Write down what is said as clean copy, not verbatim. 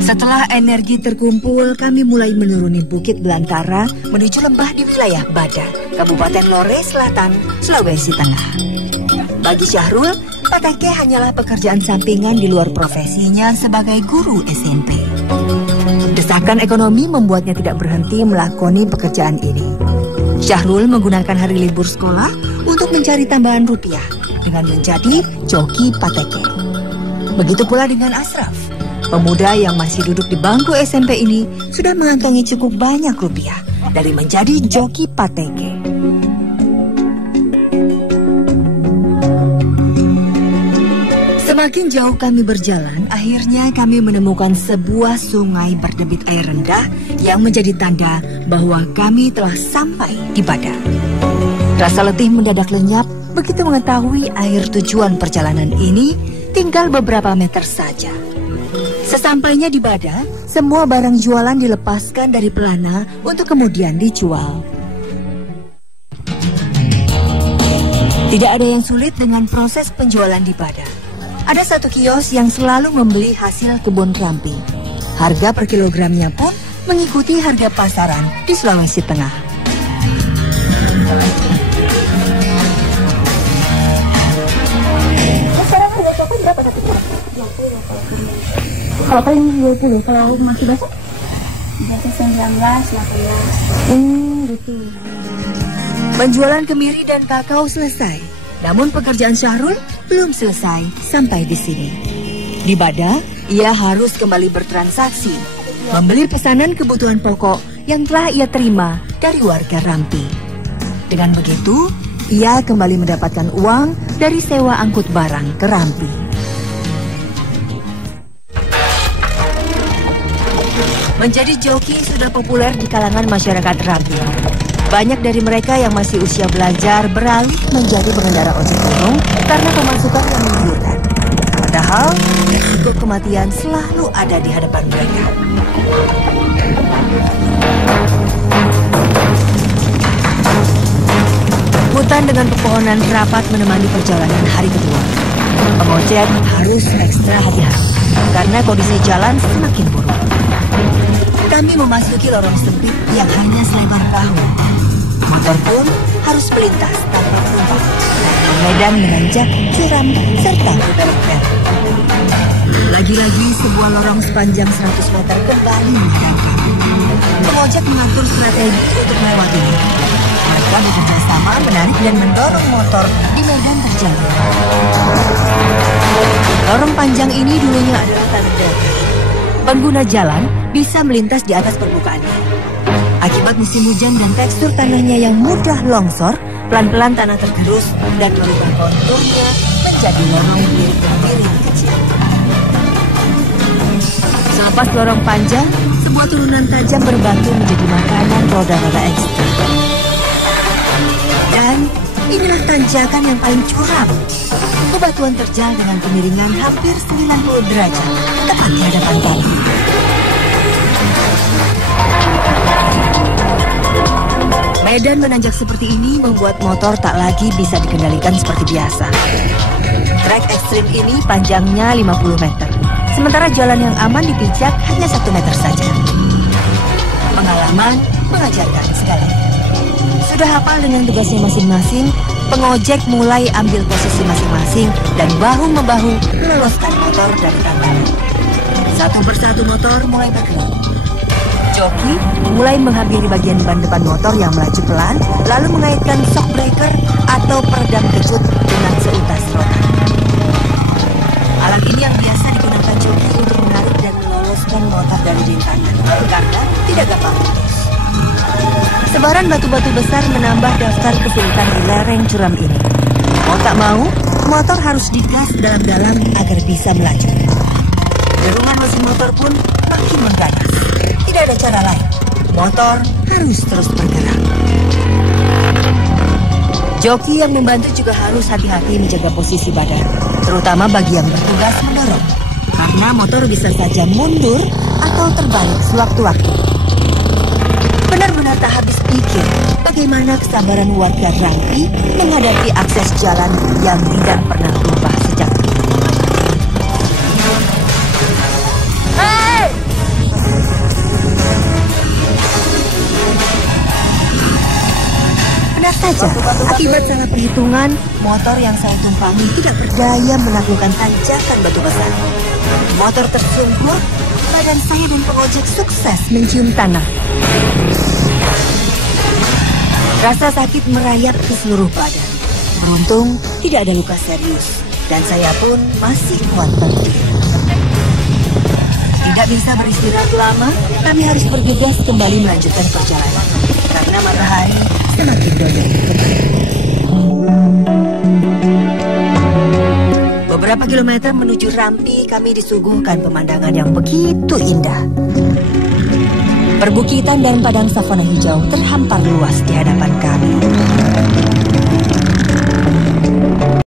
Setelah energi terkumpul, kami mulai menuruni Bukit Belantara menuju lembah di wilayah Bada, Kabupaten Lore Selatan, Sulawesi Tengah. Bagi Syahrul, pateke hanyalah pekerjaan sampingan di luar profesinya sebagai guru SMP. Desakan ekonomi membuatnya tidak berhenti melakoni pekerjaan ini. Syahrul menggunakan hari libur sekolah untuk mencari tambahan rupiah dengan menjadi joki pateke. Begitu pula dengan Asraf. Pemuda yang masih duduk di bangku SMP ini sudah mengantongi cukup banyak rupiah dari menjadi joki pateke. Semakin jauh kami berjalan, akhirnya kami menemukan sebuah sungai berdebit air rendah yang menjadi tanda bahwa kami telah sampai di Bada. Rasa letih mendadak lenyap begitu mengetahui akhir tujuan perjalanan ini tinggal beberapa meter saja. Sesampainya di Bada, semua barang jualan dilepaskan dari pelana untuk kemudian dijual. Tidak ada yang sulit dengan proses penjualan di Bada. Ada satu kios yang selalu membeli hasil kebun rampi. Harga per kilogramnya pun mengikuti harga pasaran di Sulawesi Tengah. Sekarang harga coklat berapa nanti? Kalau paling 20, kalau masih basah? Biasa 19, 18. Gitu. Penjualan kemiri dan kakao selesai. Namun pekerjaan Syahrul belum selesai sampai di sini. Di Bada, ia harus kembali bertransaksi, membeli pesanan kebutuhan pokok yang telah ia terima dari warga Rampi. Dengan begitu, ia kembali mendapatkan uang dari sewa angkut barang ke Rampi. Menjadi joki sudah populer di kalangan masyarakat Rampi. Banyak dari mereka yang masih usia belajar beralih menjadi pengendara ojek gunung karena pemasukan yang menggiurkan. Padahal, risiko kematian selalu ada di hadapan mereka. Hutan dengan pepohonan rapat menemani perjalanan hari kedua. Pengojek harus ekstra hati-hati karena kondisi jalan semakin buruk. Kami memasuki lorong sempit yang hanya selebar bahu. Motor pun harus melintas tanpa berhenti. Medan menanjak, curam, serta berbelok. Lagi-lagi sebuah lorong sepanjang 100 meter kembali menghadangkan. Pengojek mengatur strategi untuk melewatinya. Mereka bekerja sama menarik dan mendorong motor di medan terjal. Lorong panjang ini dulunya adalah tanah datar. Pengguna jalan bisa melintas di atas permukaannya. Akibat musim hujan dan tekstur tanahnya yang mudah longsor, pelan-pelan tanah tergerus dan berubah konturnya menjadi lorong miring kecil. Selepas lorong panjang, sebuah turunan tajam berbatu menjadi makanan roda-roda ekstra. Dan inilah tanjakan yang paling curam. Bebatuan terjal dengan kemiringan hampir 90 derajat, tepat di hadapan kami. Medan menanjak seperti ini membuat motor tak lagi bisa dikendalikan seperti biasa. Trek ekstrim ini panjangnya 50 meter, sementara jalan yang aman dipijak hanya 1 meter saja. Pengalaman mengajarkan segalanya. Sudah hafal dengan tugasnya masing-masing, pengojek mulai ambil posisi masing-masing dan bahu-membahu meloloskan motor dari tangan. Satu persatu motor mulai bergerak. Joki mulai menghampiri bagian ban depan motor yang melaju pelan, lalu mengaitkan shock breaker atau peredam kejut dengan seutas roda. Alat ini yang biasa digunakan joki untuk menarik dan meloloskan motor dari rintangan, karena tidak gampang putus. Sebaran batu-batu besar menambah daftar kesulitan di lereng curam ini. Mau tak mau, motor harus digas dalam-dalam agar bisa melaju. Derungan mesin motor pun makin mengganas. Tidak ada cara lain. Motor harus terus bergerak. Joki yang membantu juga harus hati-hati menjaga posisi badan, terutama bagi yang bertugas mendorong, karena motor bisa saja mundur atau terbalik sewaktu-waktu. Benar-benar tak habis pikir bagaimana kesabaran warga Rampi menghadapi akses jalan yang tidak pernah berubah sejak dulu. Benar saja, akibat salah perhitungan, motor yang saya tumpangi tidak berdaya menaklukkan tanjakan batu besar. Motor tersungkur, badan saya dan pengojek sukses mencium tanah. Rasa sakit merayap ke seluruh badan. Beruntung tidak ada luka serius, dan saya pun masih kuat berdiri. Tidak bisa beristirahat lama, kami harus bergegas kembali melanjutkan perjalanan karena matahari semakin dodol kembali. Beberapa kilometer menuju Rampi, kami disuguhkan pemandangan yang begitu indah. Perbukitan dan padang savana hijau terhampar luas di hadapan kami.